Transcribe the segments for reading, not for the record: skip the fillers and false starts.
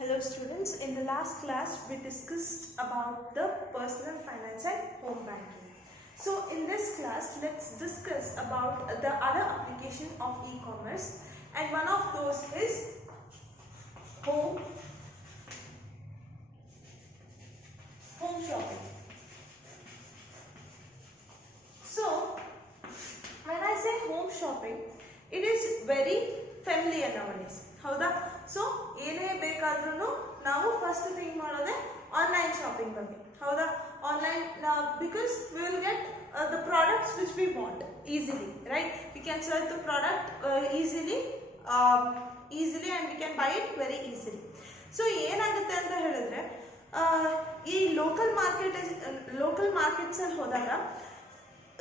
Hello students, in the last class we discussed about the personal finance and home banking. So in this class let's discuss about the other application of e-commerce, and one of those is home shopping. So when I say home shopping, it is very familiar nowadays. ಹೌದಾ? So ಏನೇ ಬೇಕಾದ್ರೂ ನಾವು first think ಮಾಡೋದೇ online shopping ಬಗ್ಗೆ. ಹೌದಾ? Online because we will get the products which we want easily, right? We can search the product easily and we can buy it very easily. So ಏನಾಗುತ್ತೆ ಅಂತ ಹೇಳಿದ್ರೆ ಈ ಲೋಕಲ್ ಮಾರ್ಕೆಟ್ಸ್ ಅಲ್ಲಿ ಹೋದಾಗ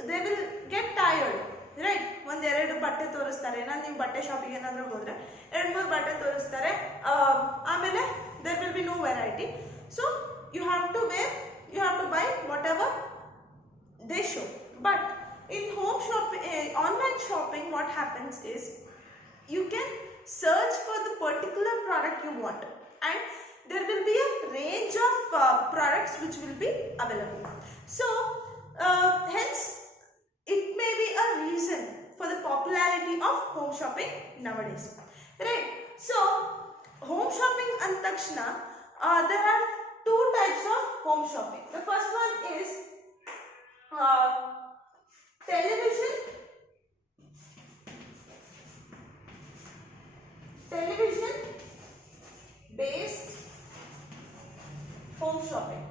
they will get tired, right? ಒಂದೆರಡು ಬಟ್ಟೆ ತೋರಿಸ್ತಾರೆ. ನೀವು ಬಟ್ಟೆ ಶಾಪಿಂಗ್ ಏನಾದರೂ ಹೋದ್ರೆ 2-3 ಬಟ್ಟೆ ತೋರಿಸ್ತಾರೆ, ಆಮೇಲೆ there will be no variety. So you have to buy whatever they show. But in home shopping, online shopping, what happens is you can search for the particular product you want, and there will be a range of products which will be available. So hence it may be a reason for the popularity of home shopping nowadays, right? So home shopping and takshana there are two types of home shopping. The first one is television based home shopping.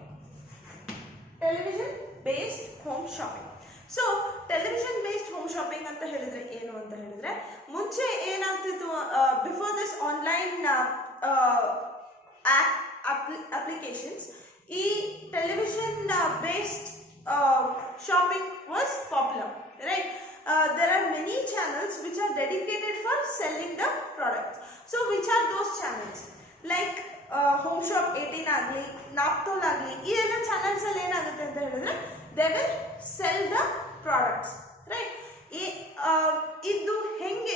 So television based home shopping ಅಂತ ಹೇಳಿದ್ರೆ ಏನು ಅಂತ ಹೇಳಿದ್ರೆ, ಮುಂಚೆ ಏನಾಗ್ತಿತ್ತು, before this online applications, ಈ television based shopping was popular, right? There are many channels which are dedicated for selling the products. So which are those channels? Like Home Shop 18 ಆಗಲಿ, ನಾಪ್ತೋಲ್ ಆಗಲಿ, ಈ ಎಲ್ಲ ಚಾನಲ್ಸ್ ಅಲ್ಲಿ ಏನಾಗುತ್ತೆ ಅಂತ ಹೇಳಿದ್ರೆ they will sell the products, right? ಇದು ಹೆಂಗೆ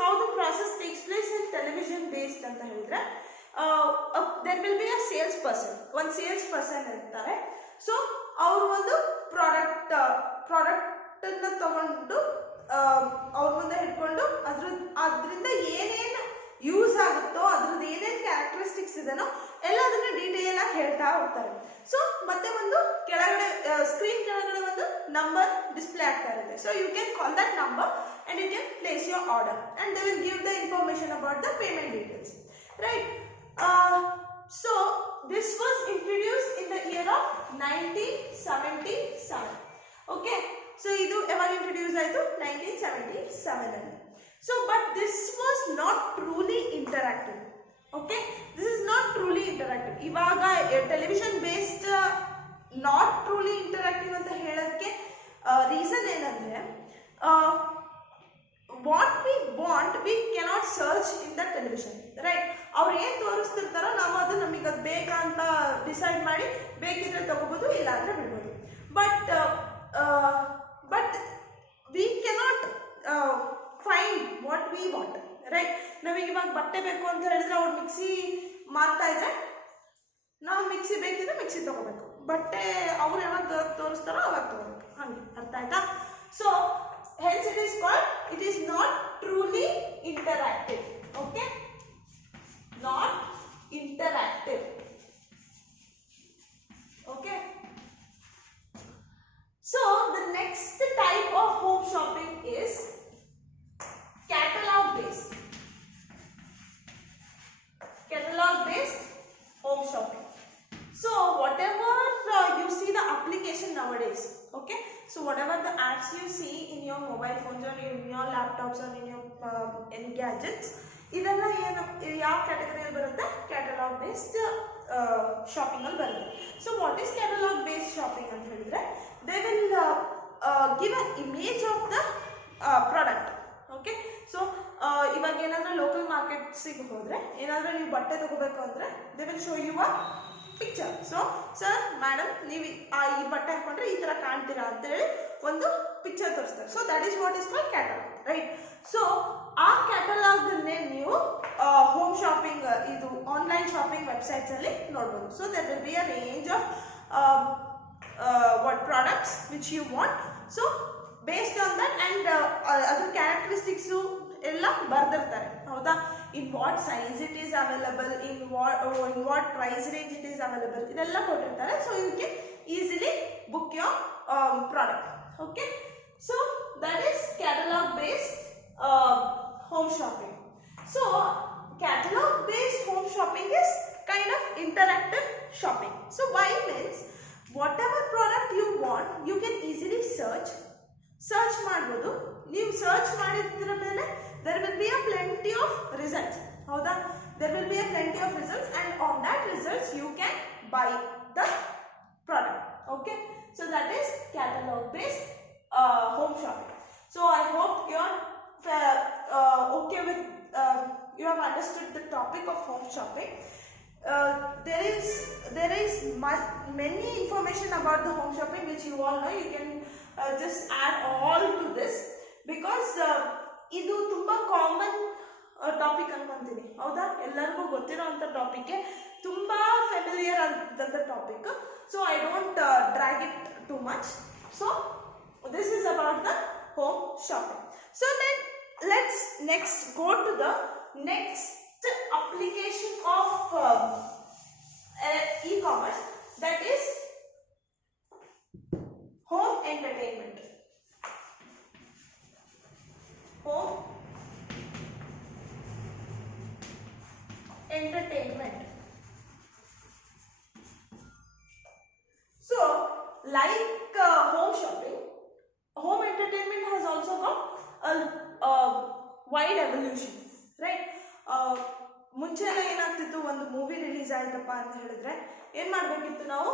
how the process takes place in television based ಅಂತ ಹೇಳಿದ್ರೆ, there will be a one sales person ಇರ್ತಾರೆ. ಸೊ ಅವರು ಒಂದು ಪ್ರಾಡಕ್ಟ್ ಅನ್ನ ತಗೊಂಡು ಅವ್ರ ಮುಂದೆ ಹಿಡ್ಕೊಂಡು ಅದರಿಂದ ಏನೇನು ಯೂಸ್ ಆಗುತ್ತೋ, ಅದ್ರದ್ದು ಏನೇನು ಕ್ಯಾರೆಕ್ಟರಿಸ್ಟಿಕ್ಸ್ ಇದೆನೋ ಎಲ್ಲದನ್ನ ಡೀಟೇಲ್ ಆಗಿ ಹೇಳ್ತಾ ಹೋಗ್ತಾರೆ. ಸೊ ಮತ್ತೆ ಒಂದು ಕೆಳಗಡೆ ಸ್ಕ್ರೀನ್ ಕೆಳಗಡೆ ಒಂದು ನಂಬರ್ ಡಿಸ್ಪ್ಲೇ ಆಗ್ತಾ ಇರುತ್ತೆ. So you can call that number and you can place your order and they will give the information about the payment details, right? So this was introduced in the year of 1977. Okay, so ಇದು ಯಾವಾಗ introduce ಆಯಿತು? 1977 ಅಲ್ಲಿ. So but this was not truly interactive. Okay, this is not truly interactive. Ivaga television based not truly interactive anta heladke reason enandre, what we want we cannot search in the television, right? ಅವರು ಏನು ತೋರಿಸ್ತಿರ್ತಾರೋ ನಾವು ಅದು ನಮಗೆ ಅದು ಬೇಕಾ ಅಂತ decide ಮಾಡಿ ಬೇಕಿದ್ರೆ ತಗೋಬಹುದು, ಇಲ್ಲ ಅಂದ್ರೆ ಬಿಡ್ಬೋದು. But we cannot find what we want, right? ನಮಗೆ ಇವಾಗ ಬಟ್ಟೆ ಬೇಕು ಅಂತ ಹೇಳಿದ್ರೆ ಅವ್ರು ಮಿಕ್ಸಿ ಮಾರ್ತಾ ಇದ್ರೆ ನಾವು ಮಿಕ್ಸಿ ಬೇಕಿದ್ರೆ ಮಿಕ್ಸಿ ತಗೋಬೇಕು, ಬಟ್ಟೆ ಅವ್ರು ಯಾವಾಗ ತೋರಿಸ್ತಾರೋ ಅವಾಗ ತಗೋಬೇಕು. ಹಂಗೆ ಅರ್ಥ ಆಯ್ತಾ? So hence it is not truly interactive. Okay, not interactive. Okay, so the next type of home shopping is catalog based home shopping. So whatever you see the application nowadays, okay, so whatever the apps you see in your mobile phones or in your laptops or in your any gadgets, ಇದೆಲ್ಲ ಏನು ಯಾವ ಕ್ಯಾಟಗರಿಯಲ್ಲಿ ಬರುತ್ತೆ? Catalogue based shopping ಅಲ್ಲಿ ಬರುತ್ತೆ. So what is catalogue based shopping ಅಂತ ಹೇಳಿದ್ರೆ, they will give an image of the product. Okay, so ಇವಾಗ ಏನಾದ್ರೂ ಲೋಕಲ್ ಮಾರ್ಕೆಟ್ಸಿಗೆ ಹೋದ್ರೆ ಏನಾದ್ರೂ ನೀವು ಬಟ್ಟೆ ತಗೋಬೇಕು ಅಂದ್ರೆ they will show you a picture. So sir madam ನೀವು ಈ ಬಟ್ಟೆ ಹಾಕೊಂಡ್ರೆ ಈ ತರ ಕಾಣ್ತೀರಾ ಅಂತ ಹೇಳಿ ಒಂದು ಪಿಕ್ಚರ್ ತೋರಿಸ್ತಾರೆ. So that is what is called catalogue, right? So ಆ ಕ್ಯಾಟಲಾಗ್ ನೀವು ಹೋಮ್ ಶಾಪಿಂಗ್ ಇದು ಆನ್ಲೈನ್ ಶಾಪಿಂಗ್ ವೆಬ್ಸೈಟ್ಸ್ ಅಲ್ಲಿ ನೋಡ್ಬೋದು. So there will be a range of what products which you want. So based on that and other characteristics ಎಲ್ಲ ಬರ್ದಿರ್ತಾರೆ ಹೌದಾ. In what size it is available, in what price range it is available, ಇದೆಲ್ಲ ಕೊಟ್ಟಿರ್ತಾರೆ. So you can easily book your product. Okay, so that is catalogue based home shopping. So catalog based home shopping is kind of interactive shopping. So why means whatever product you want you can easily search ಮಾಡಬಹುದು. ನೀವು search ಮಾಡಿದ್ರ ಮೇಲೆ there will be a plenty of results ಹೌದಾ. there will be a plenty of results and on that results you can buy the product. Okay, so that is catalog based home shopping. So I hope you are okay with you have understood the topic of home shopping. There is many information about the home shopping which you all know. You can just add all to this because ಇದು ತುಂಬಾ common topic ಅನ್ಕೊಂತೀನಿ ಹೌದಾ. ಎಲ್ಲರಿಗೂ ಗೊತ್ತಿರೋಂಥ topic, ತುಂಬಾ familiar ಆದಂಥ topic. So I don't drag it too much. So this is about the home shopping. So let's next go to the next application of e-commerce, that is home entertainment. Home entertainment. So like home shopping, home entertainment has also got a wide evolution, right? ಮುಂಚೆ ಎಲ್ಲ ಏನಾಗ್ತಿತ್ತು, ಒಂದು movie release ಆಯ್ತಪ್ಪ ಅಂತ ಹೇಳಿದ್ರೆ ಏನ್ ಮಾಡ್ಬೇಕಿತ್ತು, ನಾವು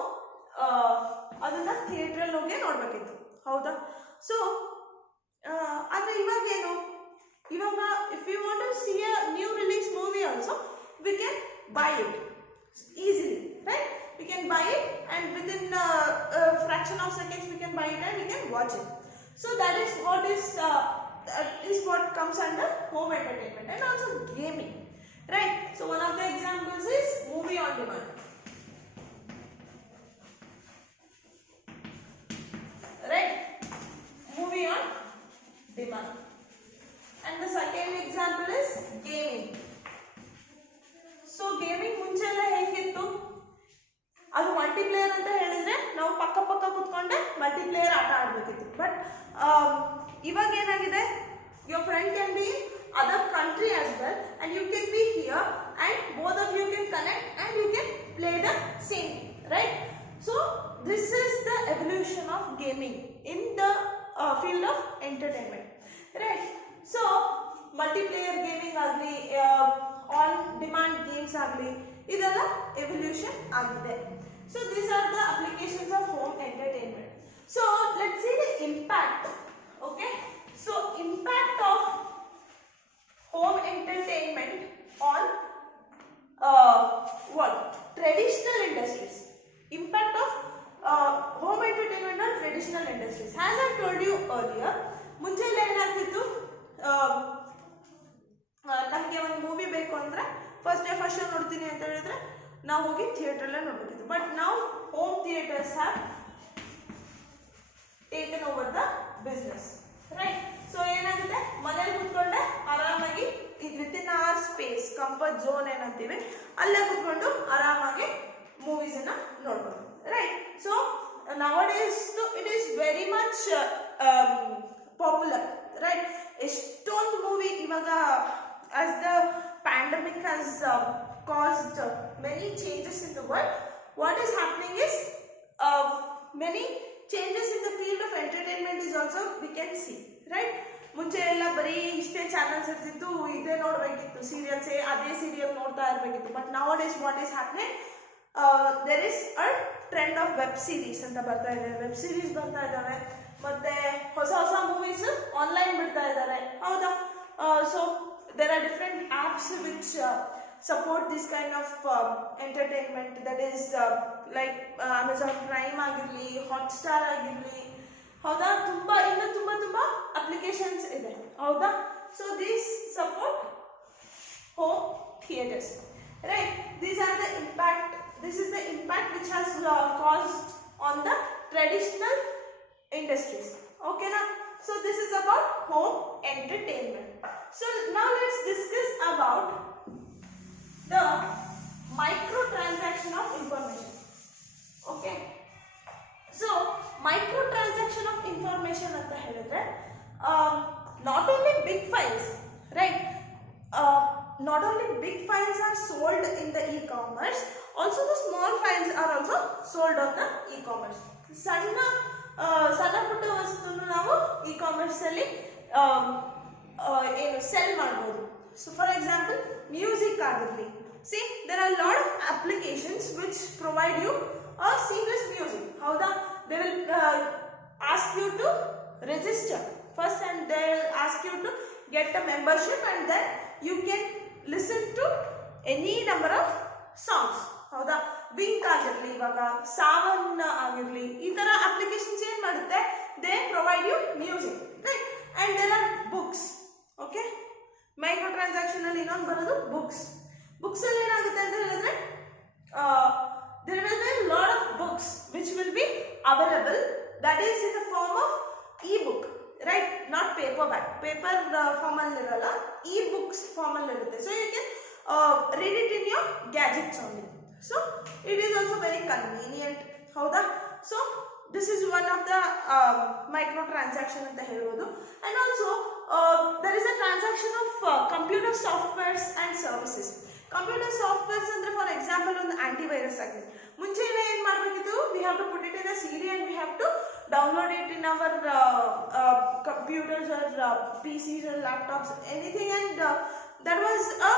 ಅದನ್ನ ಥಿಯೇಟ್ರಲ್ಲಿ ಹೋಗಿ ನೋಡ್ಬೇಕಿತ್ತು ಹೌದಾ. ಸೊ ಆದ್ರೆ ಇವಾಗೇನು, ಇವಾಗ if you want to see a new release movie also we can buy it easily, right? We can buy it and within a fraction of seconds we can buy it and we can watch it. So that is what comes under home entertainment and also gaming, right? So one of the examples is movie on demand, right? Movie on demand. And the second example is gaming. So gaming ಮುಂಚೆ ಎಲ್ಲ ಹೇಗಿತ್ತು, ಅದು multiplier ಅಂತ ಹೇಳಿದ್ರೆ ನಾವು ಪಕ್ಕ ಪಕ್ಕ ಕೂತ್ಕೊಂಡೆ multiplier ಆಟ ಆಡಬೇಕಿತ್ತು. ಬಟ್ ಇವಾಗ ಏನಾಗಿದೆ, your friend can be in other country as well and you can be here and both of you can connect and you can play the same game, right? So this is the evolution of gaming in the field of entertainment, right? So multiplayer gaming agli, on demand games agli, ಇದೆಲ್ಲ evolution ಆಗಿದೆ. So these are the applications of home entertainment. So let's see the impact. Okay, so impact of home entertainment on what? Traditional industries. Impact of home entertainment on traditional industries. As I told you earlier, ಮುಂಚೆ ಎಲ್ಲ ಏನಾಗ್ತಿತ್ತು, ನಮಗೆ ಒಂದು movie ಬೇಕು ಅಂದ್ರೆ first show ನೋಡ್ತೀನಿ ಅಂತ ಹೇಳಿದ್ರೆ ನಾವು ಹೋಗಿ ಥಿಯೇಟರ್ ನೋಡ್ಬೇಕಿತ್ತು. ಬಟ್ ನಾವು home theatres have taken over the business, right? So ಏನಾಗಿದೆ, ಮನೇಲಿ ಕೂತ್ಕೊಂಡೆ ಆರಾಮಾಗಿ within our space, comfort zone ಏನಂತೀವಿ, ಅಲ್ಲೇ ಕೂತ್ಕೊಂಡು ಆರಾಮಾಗಿ ಮೂವೀಸ್ ಅನ್ನ ನೋಡ್ಬೋದು, ರೈಟ್? So nowadays it is very much popular, right? ಎಷ್ಟೊಂದು ಮೂವಿ ಇವಾಗ, as the pandemic has caused many changes in the world, what is happening is many changes in the field of entertainment is also we can see, right? ಮುಂಚೆ ಎಲ್ಲ ಬರೀ ಇಷ್ಟೇ channels ಇರ್ತಿತ್ತು, ಇದೇ ನೋಡ್ಬೇಕಿತ್ತು, serials ಅದೇ serial ನೋಡ್ತಾ ಇರ್ಬೇಕಿತ್ತು. But nowadays what is happening, there is a trend of web series ಅಂತ ಬರ್ತಾ ಇದೆ, ವೆಬ್ ಸೀರೀಸ್ ಬರ್ತಾ ಇದಾವೆ, ಮತ್ತೆ ಹೊಸ ಹೊಸ ಮೂವೀಸ್ ಆನ್ಲೈನ್ ಬಿಡ್ತಾ ಇದ್ದಾರೆ ಹೌದಾ. So there are different apps which support this kind of entertainment, that is like Amazon Prime ಆಗಿರಲಿ, Hotstar ಆಗಿರಲಿ ಹೌದಾ, ಇನ್ನು ತುಂಬಾ ಅಪ್ಲಿಕೇಶನ್ಸ್ ಇದೆ ಹೌದಾ. So these support home theaters. right? These are the impact. This is the impact which has caused on the traditional industries. Okay now, so this is about home entertainment. So now let's discuss about the microtransaction of information. Okay, so microtransaction of information ಅಂತ ಹೇಳಿದ್ರೆ not only big files, right? Not only big files are sold in the e-commerce, also the small files are also sold on the e-commerce. ಸಣ್ಣ ಪುಟ್ಟ ವಸ್ತುವನ್ನು ನಾವು e-commerce ಅಲ್ಲಿ ಏನು cell ಮಾಡಬಹುದು. So for example, music ಆಗಿರಲಿ. See, there are a lot of applications which provide you a seamless music. ಹೌದಾ? They will ask you to register first and they will ask you to get a membership and then you can listen to any number of songs. ಹೌದಾ? ವಿಂಕ್ ಆಗಿರಲಿ, ಇವಾಗ ಸಾವನ್ ಆಗಿರಲಿ, ಈ ತರ applications ಏನ್ ಮಾಡುತ್ತೆ, they provide you music, right? And there are books. Okay, micro transaction ಅಲ್ಲಿ ಇನ್ನೊಂದು ಬರೋದು ಬುಕ್ಸ್. ಬುಕ್ಸ್ ಅಲ್ಲಿ ಏನಾಗುತ್ತೆ ಅಂತ ಹೇಳಿದ್ರೆ there will be a lot of books which will be available, that is in the form of e-book, right? Not paperback. Paper form ಅಲ್ಲಿ ಇರಲ್ಲ, e-books form ಅಲ್ಲಿ ಇರುತ್ತೆ. So you can read it in your gadgets only. So it is also very convenient. ಹೌದಾ? So this is one of the micro transaction ಅಂತ ಹೇಳ್ಬೋದು. And also there is a transaction of computer softwares and services. Computer softwares ಅಂದ್ರೆ for example ಒಂದು antivirus ಆಗಿದೆ. ಮುಂಚೆ ಏನ್ ಮಾಡಬೇಕಿತ್ತು, we have to put it in a CD and we have to download it in our computers or PCs or laptops, anything, and that was a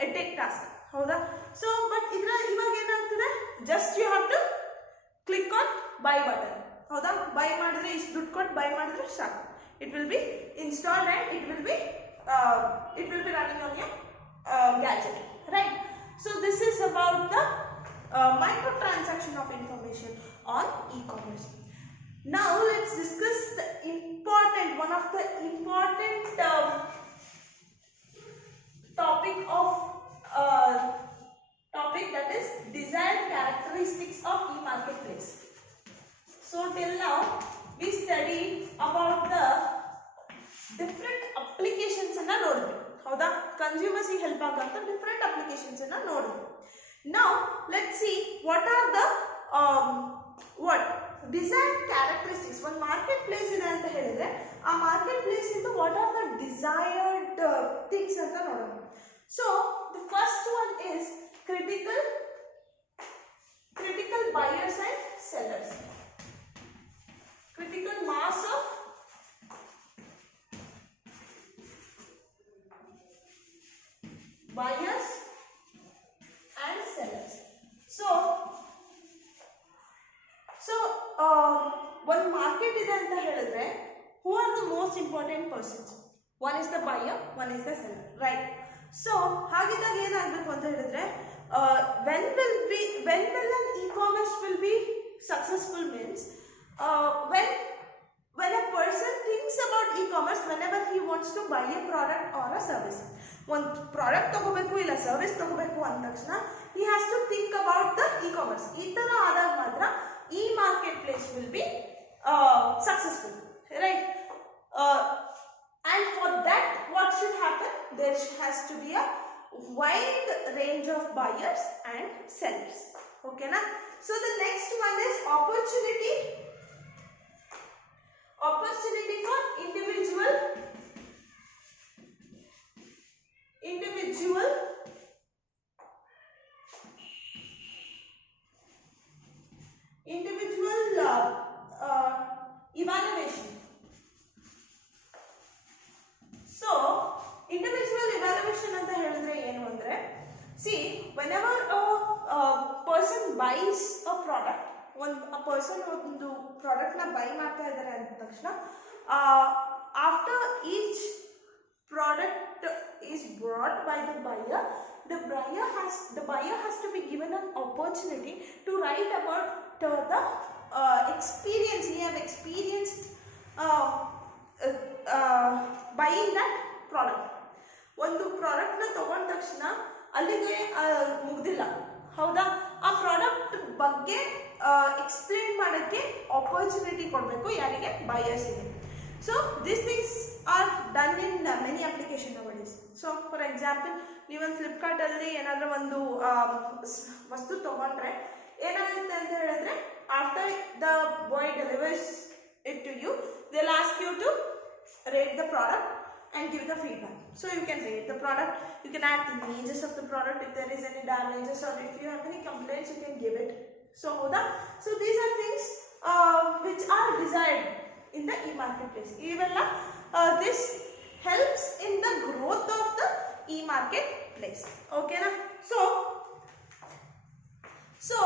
headache task. ಹೌದಾ? So but ಇವಾಗ ಏನಾಗ್ತದೆ, just you have to click on buy button. ಹೌದಾ? Buy ಮಾಡಿದ್ರೆ ಇಷ್ಟು ದುಡ್ಡು ಕೊಟ್ಟು buy ಮಾಡಿದ್ರೆ ಸಾಕು, it will be installed and it will be running on your gadget, right? So this is about the micro transaction of information on e-commerce. Now let's discuss the one of the important topic that is desired characteristics of e-marketplace. So till now we studied about the different applications in a node. ಹೌದಾ? Consumers ಗೆ help ಆಗಂತ different applications ಅನ್ನ ನೋಡಿದ್ವಿ. Now let's see what are the desired characteristics. ಒಂದು market place ಇದೆ ಅಂತ ಹೇಳಿದ್ರೆ ಆ market place ಇಂದ what are the desired things ಅಂತ ನೋಡೋಣ. So the first one is critical buyers and sellers. Critical mass of buyers and sellers. So one market ಇದೆ ಅಂತ ಹೇಳಿದ್ರೆ who are the most important persons? One is the buyer, one is the seller, right? So ಹಾಗಿದ್ದಾಗ ಏನಾಗಬೇಕು ಅಂತ ಹೇಳಿದ್ರೆ when will an e-commerce will be successful means when a person thinks about e-commerce whenever he wants to buy a product or a service. ಒಂದು product ತಗೋಬೇಕು ಇಲ್ಲ service ತಗೋಬೇಕು ಅಂದ ತಕ್ಷಣ he has to think about the e-commerce. ಈ ತರ ಆದಾಗ ಮಾತ್ರ ಈ market place will be successful, right? And for that what should happen? There has to be a wide range of buyers and sellers. Okay na? So the next one is opportunity for individual evaluation. So individual evaluation ಅಂತ ಹೇಳಿದ್ರೆ ಏನು ಅಂದ್ರೆ, see whenever a person buys a product, a person ಒಂದು product ನ by ಮಾಡ್ತಾ ಇದ್ದಾರೆ ಅಂದ ತಕ್ಷಣ after each product is brought by the buyer, the buyer has to be given an opportunity to write about the experience he have experienced buying that product. ಒಂದು product ನ ತಗೊಂಡ ತಕ್ಷಣ ಅಲ್ಲಿಗೆ ಮುಗ್ದಿಲ್ಲ, ಹೌದಾ? ಆ ಪ್ರಾಡಕ್ಟ್ ಬಗ್ಗೆ ಎಕ್ಸ್ಪ್ಲೇನ್ ಮಾಡೋಕ್ಕೆ ಆಪರ್ಚುನಿಟಿ ಕೊಡಬೇಕು, ಯಾರಿಗೆ? ಬಯರ್ಸಿಗೆ. So this things are done in many application nowadays. So for example, ನೀವೊಂದು ಫ್ಲಿಪ್ಕಾರ್ಟಲ್ಲಿ ಏನಾದರೂ ಒಂದು ವಸ್ತು ತೊಗೊಂಡ್ರೆ ಏನಾಗುತ್ತೆ ಅಂತ ಹೇಳಿದ್ರೆ, after the boy delivers it to you, they'll ask you to rate the product and give the feedback. So you can rate the product, you can add images of the product if there is any damages, or if you have any complaints you can give it. So so these are things which are desired in the e-marketplace. Even this helps in the growth of the e-marketplace. Okay na? So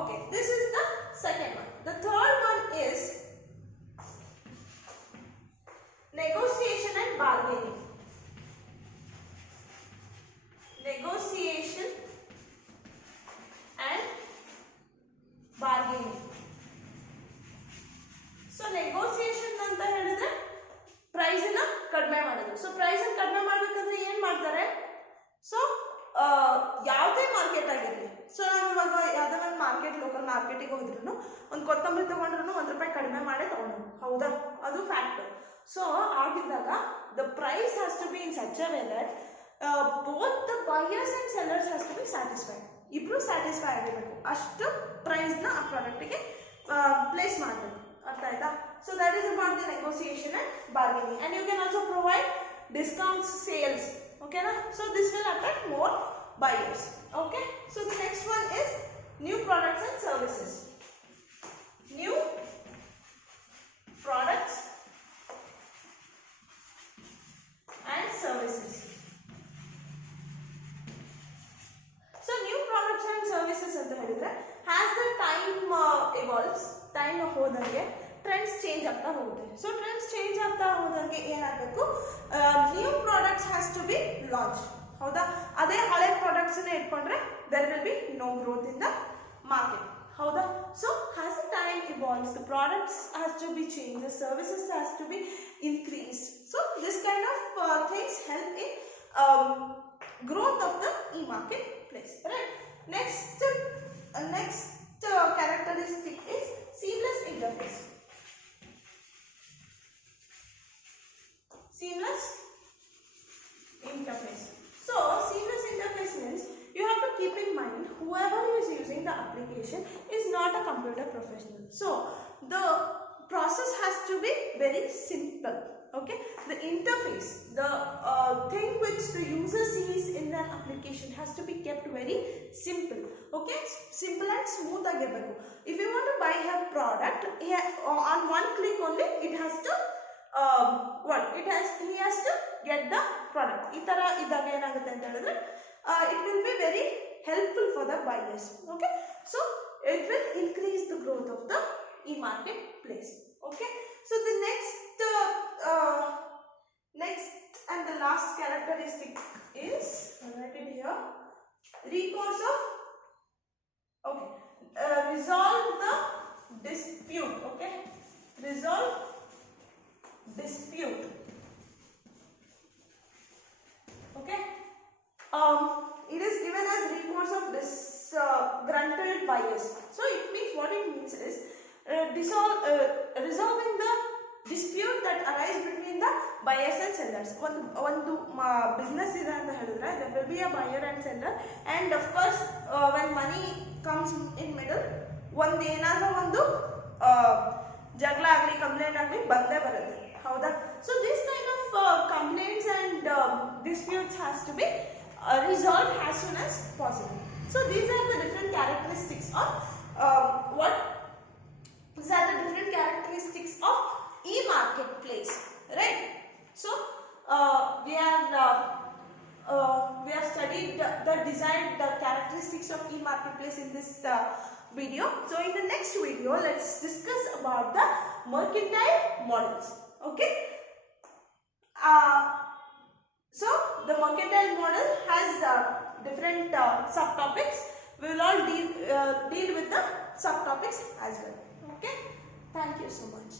okay, this is the second one. The third one is negotiation and bargaining. Negotiation and bargaining. So negotiation ಅಂತ ಹೇಳಿದ್ರೆ price ಅನ್ನ ಕಡಿಮೆ ಮಾಡೋದು. So price ಅನ್ನು ಕಡಿಮೆ ಮಾಡಬೇಕಂದ್ರೆ ಏನು ಮಾಡ್ತಾರೆ? ಸೊ ಯಾವುದೇ ಮಾರ್ಕೆಟ್ ಆಗಿರಲಿ, ಸೊ ನಾವು ಇವಾಗ ಯಾವುದೇ ಒಂದು ಮಾರ್ಕೆಟ್, ಲೋಕಲ್ ಮಾರ್ಕೆಟಿಗೆ ಹೋದ್ರೂ ಒಂದು ಕೊತ್ತಂಬರಿ ತಗೊಂಡ್ರು ₹1 ಕಡಿಮೆ ಮಾಡೇ ತಗೊಂಡ್ರು, ಹೌದಾ? ಅದು ಫ್ಯಾಕ್ಟ್. ಸೊ ಆಗಿದ್ದಾಗ the price has to be in such a way that both the buyers and sellers has to be satisfied. ಇಬ್ರು ಸ್ಯಾಟಿಸ್ಫೈ ಆಗಿರಬೇಕು, ಅಷ್ಟು ಪ್ರೈಸ್ನ ಆ ಪ್ರಾಡಕ್ಟಿಗೆ ಪ್ಲೇಸ್ ಮಾಡಬೇಕು. ಅರ್ಥ ಆಯ್ತಾ? So that is about the negotiation and bargaining. And you can also provide discounts, sales. ಓಕೆನಾ? So this will attract more buyers. Okay, so the next one is new products and services. New products and services. So new products and services ಅಂತ ಹೇಳಿದ್ರೆ, as the time evolves, time ಹೋದಂಗೆ trends change ಆಗ್ತಾ ಹೋಗುತ್ತೆ. So trends change ಆಗ್ತಾ ಹೋದಂಗೆ ಏನಾಗಬೇಕು? New products has to be launch, ಹೌದಾ? ಅದೇ ಹಳೆ ಪ್ರಾಡಕ್ಟ್ಸ್ ಇಟ್ಕೊಂಡ್ರೆ there will be no growth in the market, ಹೌದಾ? So as the time evolves, the products has to be changed, the services has to be increased. So this kind of things help in growth of the e-marketplace, right? Next characteristic is seamless interface. Seamless interface. So seamless interface means you have to keep in mind whoever is using the application is not a computer professional. So the process has to be very simple. Okay, the interface, the thing which the user sees in an application has to be kept very simple. Okay, simple and smooth ಆಗಿರಬೇಕು. If you want to buy a product, on one click only it has to he has to get the product. ಈ ತರ ಇದಾಗ ಏನಾಗುತ್ತೆ ಅಂತ ಹೇಳಿದ್ರೆ it will be very helpful for the buyers. Okay, so it will increase the growth of the e-marketplace. Okay, so the next and the last characteristic is, I'll write it here, recourse of, okay, resolve the dispute. Okay, resolve dispute. Okay, it is given as recourse of disgruntled buyers. So it means, what it means is resolving the dispute that arise between the buyers and sellers. ಒಂದು business ಇದೆ ಅಂತ ಹೇಳಿದ್ರೆ there will be a buyer and seller, and of course when money comes in middle, ಏನಾದರೂ ಒಂದು ಜಗಳ ಆಗಲಿ, complaint ಆಗಲಿ ಬಂದೇ ಬರುತ್ತೆ, ಹೌದಾ? So this kind of complaints and disputes has to be resolved as soon as possible. So these are the different characteristics of e-marketplace, right? So we have studied the characteristics of e-marketplace in this video. So in the next video, let's discuss about the mercantile models. Okay, so the mercantile model has different subtopics. We will all deal with the subtopics as well. Okay, thank you so much.